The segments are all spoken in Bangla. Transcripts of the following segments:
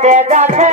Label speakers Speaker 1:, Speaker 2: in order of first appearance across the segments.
Speaker 1: Te da te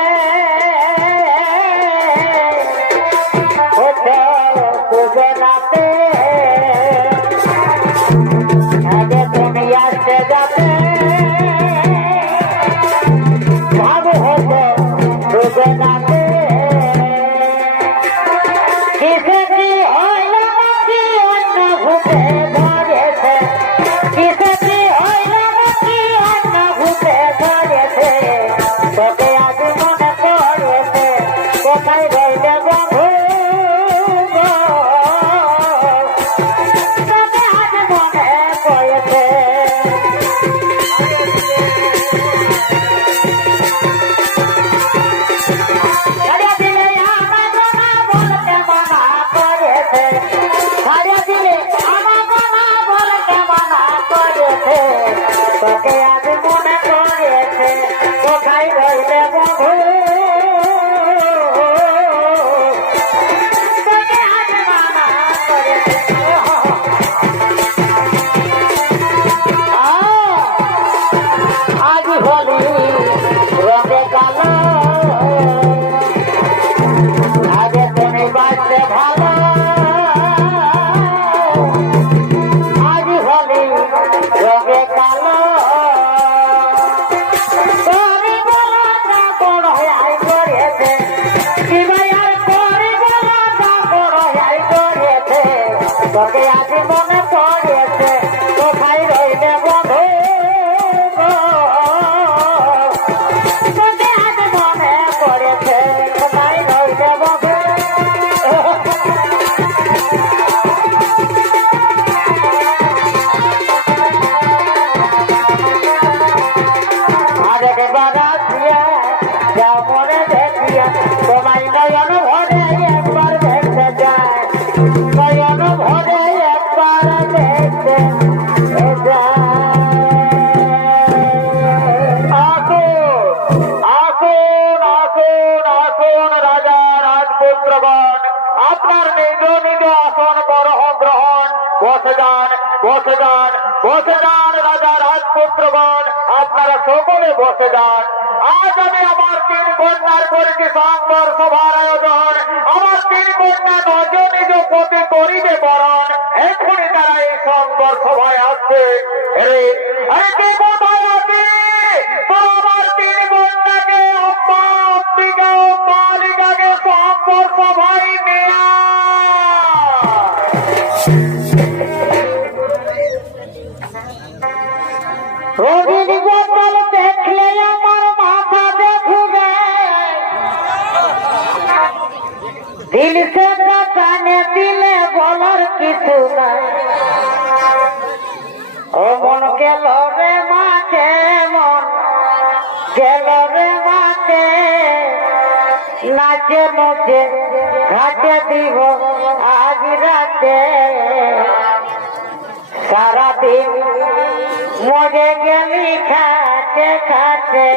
Speaker 1: আপনার নিজ নিজ আসন বরহ গ্রহণ বসে যান বসে যান বসে যান, রাজা রাজপুত্রগণ, আপনারা সকলে বসে যান। আজ আমি আমার তিন কন্যার করেছি সংবর সভার আয়োজন। আমার তিন কন্যা নজ নিজ পতি করিবে বরণ। এখনই তারা এই সংবর সভায় আসবে। আরে কে কোথায় আছে? দিল সেটা কানে দিলে বলার কিছু নাই। ও মন গেল রে মাঠে, মন গেল রে মাঠে। নাচে নাচে ঘাটে দিব আজ রাতে। সারাদিন মরে গেলি খাতে খাতে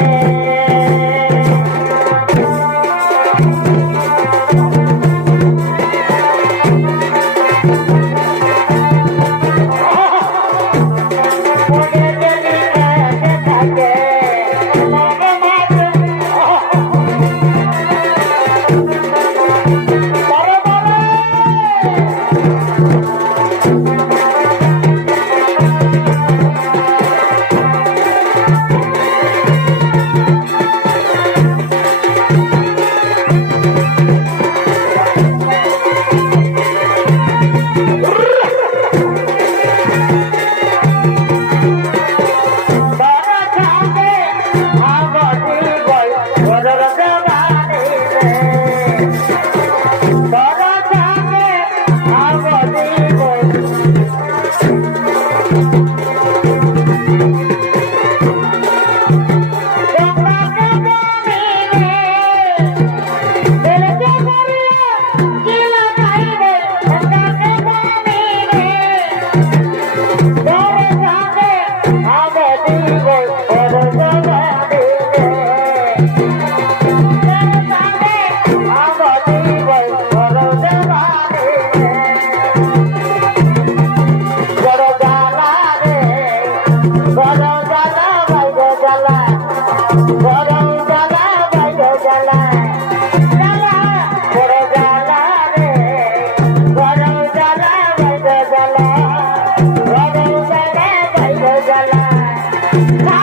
Speaker 1: Christ.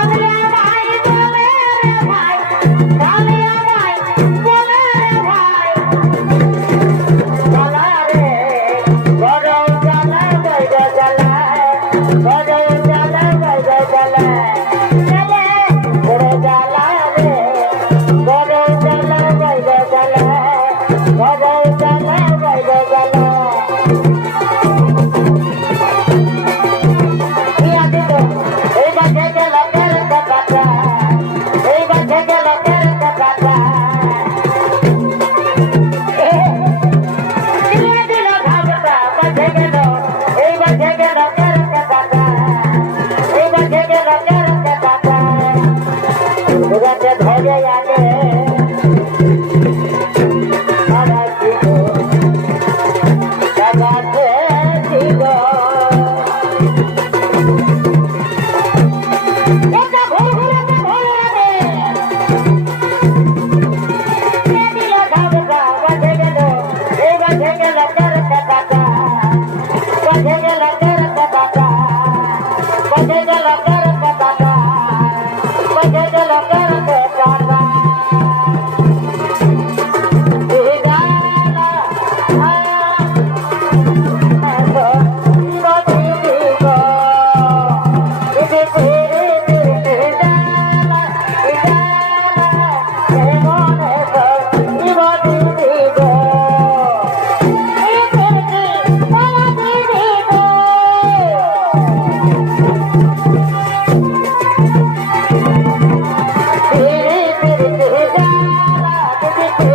Speaker 1: জ্বালা